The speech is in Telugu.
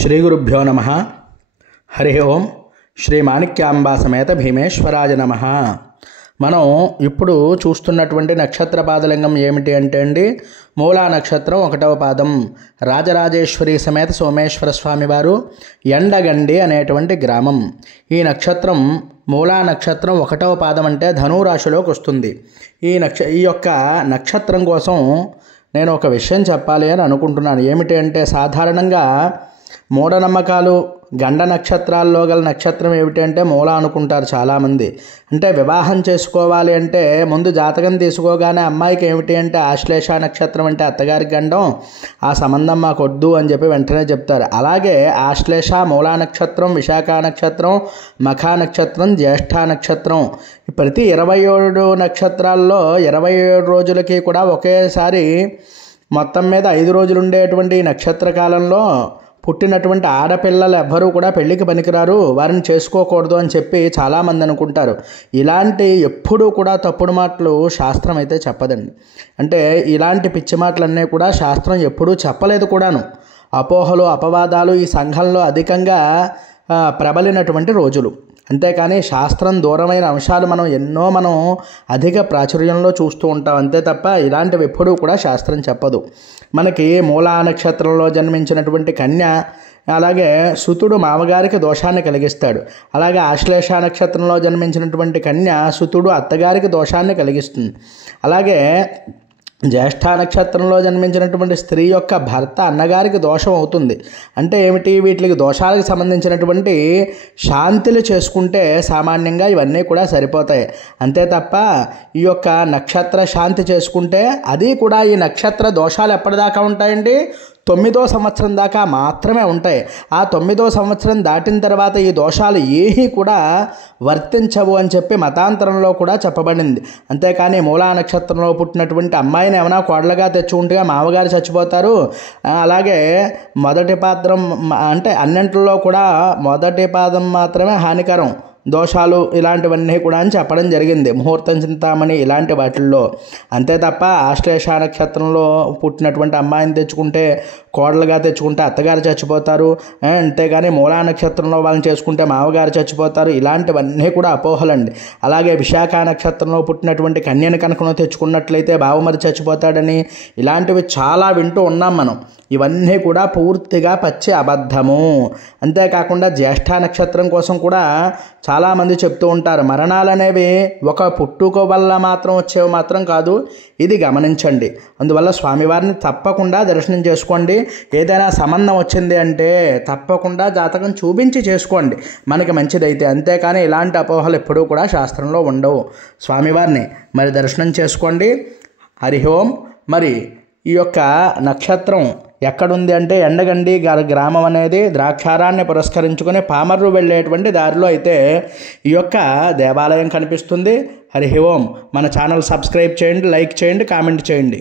శ్రీ గురుభ్యో నమః. హరి ఓం. శ్రీ మాణిక్యాంబా సమేత భీమేశ్వరాయ నమః. మనం ఇప్పుడు చూస్తున్నటువంటి నక్షత్ర పాదలింగం ఏమిటి అంటే అండి, మూలా నక్షత్రం 1వ పాదం, రాజరాజేశ్వరి సమేత సోమేశ్వర స్వామి వారు ఎండగండి అనేటువంటి గ్రామం. ఈ నక్షత్రం మూలా నక్షత్రం 1వ పాదం అంటే ధనురాశిలోకి వస్తుంది. ఈ యొక్క నక్షత్రం కోసం నేను ఒక విషయం చెప్పాలి అని అనుకుంటున్నాను. ఏమిటి అంటే, సాధారణంగా మూఢనమ్మకాలు గండ నక్షత్రాల్లో గల నక్షత్రం ఏమిటి అంటే మూల అనుకుంటారు చాలామంది. అంటే వివాహం చేసుకోవాలి అంటే ముందు జాతకం తీసుకోగానే అమ్మాయికి ఏమిటి అంటే ఆశ్లేష నక్షత్రం అంటే అత్తగారికి గండం, ఆ సంబంధం మాకు వద్దు అని చెప్పి వెంటనే చెప్తారు. అలాగే ఆశ్లేష, మూలా నక్షత్రం, విశాఖ నక్షత్రం, మఖా నక్షత్రం, జ్యేష్ఠ నక్షత్రం, ప్రతి 27 నక్షత్రాల్లో 27 రోజులకి కూడా ఒకేసారి మొత్తం మీద 5 రోజులు ఉండేటువంటి నక్షత్ర కాలంలో పుట్టినటువంటి ఆడపిల్లలు ఎవ్వరూ కూడా పెళ్ళికి పనికిరారు, వారిని చేసుకోకూడదు అని చెప్పి చాలామంది అనుకుంటారు. ఇలాంటి ఎప్పుడూ కూడా తప్పుడు మాటలు శాస్త్రం అయితే చెప్పదండి. అంటే ఇలాంటి పిచ్చి మాటలన్నీ కూడా శాస్త్రం ఎప్పుడూ చెప్పలేదు కూడాను. అపోహలు, అపవాదాలు ఈ సంఘంలో అధికంగా ప్రబలినటువంటి రోజులు. అంతేకాని శాస్త్రం దూరమైన అంశాలు మనం అధిక ప్రాచుర్యంలో చూస్తూ ఉంటాం. అంతే తప్ప ఇలాంటివి ఎప్పుడూ కూడా శాస్త్రం చెప్పదు. మనకి మూలా నక్షత్రంలో జన్మించినటువంటి కన్య, అలాగే సుతుడు మామగారికి దోషాన్ని కలిగిస్తాడు. అలాగే ఆశ్లేష నక్షత్రంలో జన్మించినటువంటి కన్య సుతుడు అత్తగారికి దోషాన్ని కలిగిస్తుంది. అలాగే జ్యేష్ఠ నక్షత్రంలో జన్మించినటువంటి స్త్రీ యొక్క భర్త అన్నగారికి దోషం అవుతుంది. అంటే ఏమిటి, వీటికి దోషాలకు సంబంధించినటువంటి శాంతులు చేసుకుంటే సామాన్యంగా ఇవన్నీ కూడా సరిపోతాయి. అంతే తప్ప ఈ యొక్క నక్షత్ర శాంతి చేసుకుంటే అది కూడా ఈ నక్షత్ర దోషాలు ఎప్పటిదాకా ఉంటాయండి, 9వ సంవత్సరం దాకా మాత్రమే ఉంటాయి. ఆ 9వ సంవత్సరం దాటిన తర్వాత ఈ దోషాలు ఏమీ కూడా వర్తించవు అని చెప్పి మతాంతరంలో కూడా చెప్పబడింది. అంతేకాని మూలా నక్షత్రంలో పుట్టినటువంటి అమ్మాయిని ఏమైనా కోడలుగా తెచ్చుకుంటే మామగారు చచ్చిపోతారు. అలాగే మొదటి పాదం అంటే అన్నింటిలో కూడా మొదటి పాదం మాత్రమే హానికరం, దోషాలు ఇలాంటివన్నీ కూడా అని చెప్పడం జరిగింది. ముహూర్తం, చింతామణి ఇలాంటి వాటిల్లో. అంతే తప్ప ఆశ్లేష నక్షత్రంలో పుట్టినటువంటి అమ్మాయిని తెచ్చుకుంటే, కోడలుగా తెచ్చుకుంటే అత్తగారు చచ్చిపోతారు, అంతేగాని మూలా నక్షత్రంలో వాళ్ళని చేసుకుంటే మామగారు చచ్చిపోతారు, ఇలాంటివన్నీ కూడా అపోహలండి. అలాగే విశాఖ నక్షత్రంలో పుట్టినటువంటి కన్యను కనుక తెచ్చుకున్నట్లయితే బావమరి చచ్చిపోతాడని ఇలాంటివి చాలా వింటూ ఉన్నాం మనం. ఇవన్నీ కూడా పూర్తిగా పచ్చి అబద్ధము. అంతేకాకుండా జ్యేష్ఠ నక్షత్రం కోసం కూడా చాలామంది చెప్తూ ఉంటారు, మరణాలు అనేవి ఒక పుట్టుక వల్ల మాత్రం వచ్చేవి మాత్రం కాదు, ఇది గమనించండి. అందువల్ల స్వామివారిని తప్పకుండా దర్శనం చేసుకోండి. ఏదైనా సంబంధం వచ్చింది అంటే తప్పకుండా జాతకం చూపించి చేసుకోండి, మనకి మంచిదైతే. అంతేకాని ఇలాంటి అపోహలు ఎప్పుడూ కూడా శాస్త్రంలో ఉండవు. స్వామివారిని మరి దర్శనం చేసుకోండి. హరి ఓం. మరి ఈ యొక్క నక్షత్రం ఎక్కడుంది అంటే ఎండగండి గ్రామం అనేది ద్రాక్షారాన్ని పురస్కరించుకొని పామర్రు వెళ్ళేటువంటి దారిలో అయితే ఈ యొక్క దేవాలయం కనిపిస్తుంది. హరి ఓం. మన ఛానల్ సబ్స్క్రైబ్ చేయండి, లైక్ చేయండి, కామెంట్ చేయండి.